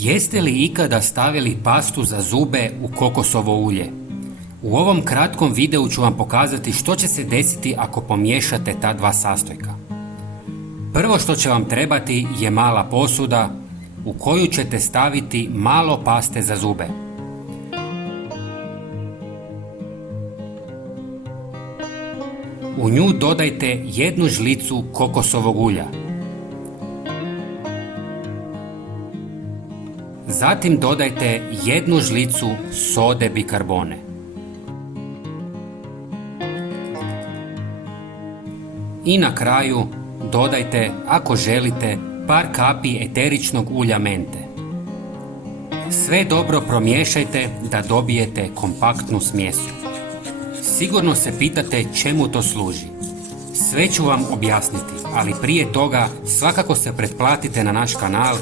Jeste li ikada stavili pastu za zube u kokosovo ulje? U ovom kratkom videu ću vam pokazati što će se desiti ako pomiješate ta dva sastojka. Prvo što će vam trebati je mala posuda u koju ćete staviti malo paste za zube. U nju dodajte 1 žlicu kokosovog ulja. Zatim dodajte 1 žlicu sode bikarbone. I na kraju dodajte, ako želite, par kapi eteričnog ulja mente. Sve dobro promiješajte da dobijete kompaktnu smjesu. Sigurno se pitate čemu to služi. Sve ću vam objasniti, ali prije toga svakako se pretplatite na naš kanal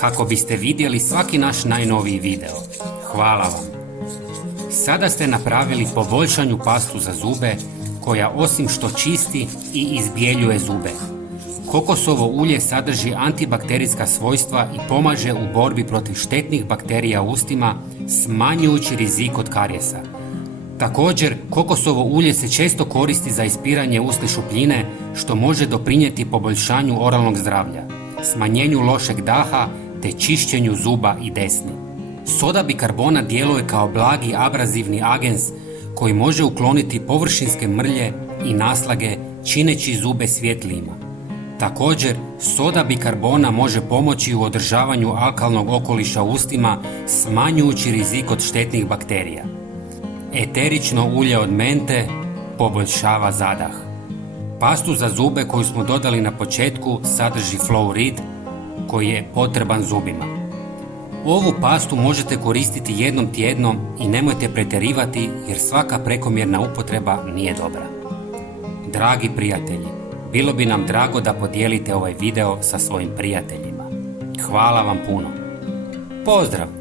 kako biste vidjeli svaki naš najnoviji video. Hvala vam! Sada ste napravili poboljšanju pastu za zube koja osim što čisti i izbjeljuje zube. Kokosovo ulje sadrži antibakterijska svojstva i pomaže u borbi protiv štetnih bakterija u ustima, smanjujući rizik od karijesa. Također, kokosovo ulje se često koristi za ispiranje usne šupljine, što može doprinijeti poboljšanju oralnog zdravlja, smanjenju lošeg daha te čišćenju zuba i desni. Soda bikarbona djeluje kao blagi abrazivni agens koji može ukloniti površinske mrlje i naslage čineći zube svjetlijima. Također, soda bikarbona može pomoći u održavanju alkalnog okoliša u ustima, smanjujući rizik od štetnih bakterija. Eterično ulje od mente poboljšava zadah. Pastu za zube koju smo dodali na početku sadrži fluorid koji je potreban zubima. Ovu pastu možete koristiti jednom tjedno i nemojte pretjerivati jer svaka prekomjerna upotreba nije dobra. Dragi prijatelji, bilo bi nam drago da podijelite ovaj video sa svojim prijateljima. Hvala vam puno. Pozdrav!